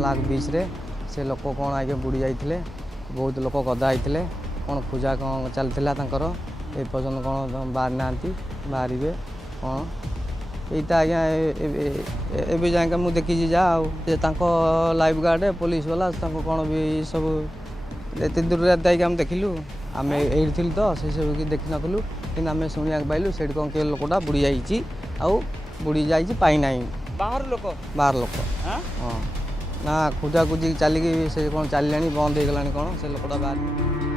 black बीच रे से लोक कौन आगे बुड़ी जाते बहुत लोक गदा होते कौन पूजा कौन चलता ए पर्यटन कौन बाहर ना बाहर कौन यहीटा आज्ञा ए जाए मुझे देखी जा लाइफ गार्ड पुलिस वाला कौन भी सब एत दूर आम देखिलु आम ये तो से सब कि देखी नु कि आम शुणा पाइलु से कौन किए लोकटा बुड़ी बुड़ी जाइए पाईना बाहर लोक हाँ ना खोजा खोजी चलिकी से कौन चलिया बंद हो गला कौन से लोकटा बाहर